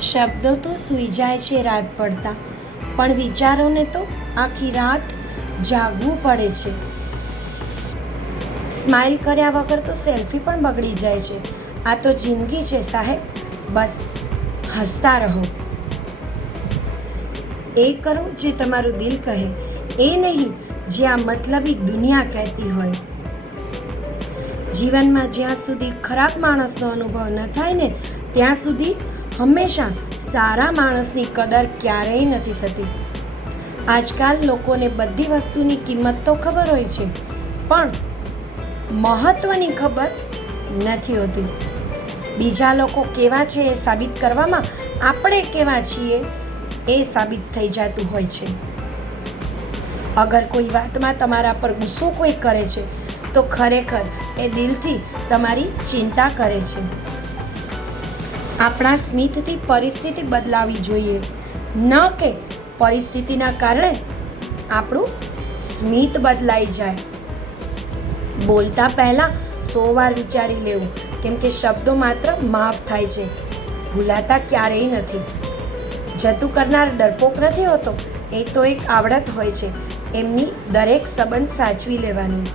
શબ્દો તો સૂઈ જાય છે રાત પડતા, પણ વિચારોને તો આખી રાત જાગવું પડે છે. સ્માઇલ કર્યા વગર તો સેલ્ફી પણ બગડી જાય છે. આ તો જિંદગી છે સાહેબ, બસ હસતા રહો. એ કરો જે તમારું દિલ કહે, એ નહીં જે આ મતલબી દુનિયા કહેતી હોય. જીવનમાં જ્યાં સુધી ખરાબ માણસનો અનુભવ ન થાય ને ત્યાં સુધી હંમેશા સારા માણસની કદર ક્યારેય નથી થતી. આજકાલ લોકોને બધી વસ્તુની કિંમત તો ખબર હોય છે, પણ મહત્ત્વની ખબર નથી હોતી. બીજા લોકો કેવા છે એ સાબિત કરવામાં આપણે કેવા છીએ એ સાબિત થઈ જતું હોય છે. અગર કોઈ વાતમાં તમારા પર ગુસ્સો કોઈ કરે છે તો ખરેખર એ દિલથી તમારી ચિંતા કરે છે. આપણા સ્મિતથી પરિસ્થિતિ બદલાવી જોઈએ, ન કે પરિસ્થિતિના કારણે આપણું સ્મિત બદલાઈ જાય. બોલતા પહેલાં 100 વાર વિચારી લેવું, કેમ કે શબ્દો માત્ર માફ થાય છે, ભૂલાતા ક્યારેય નથી. જતું કરનાર ડરપોક નથી હોતો, એ તો એક આવડત હોય છે એમની દરેક સંબંધ સાચવી લેવાની.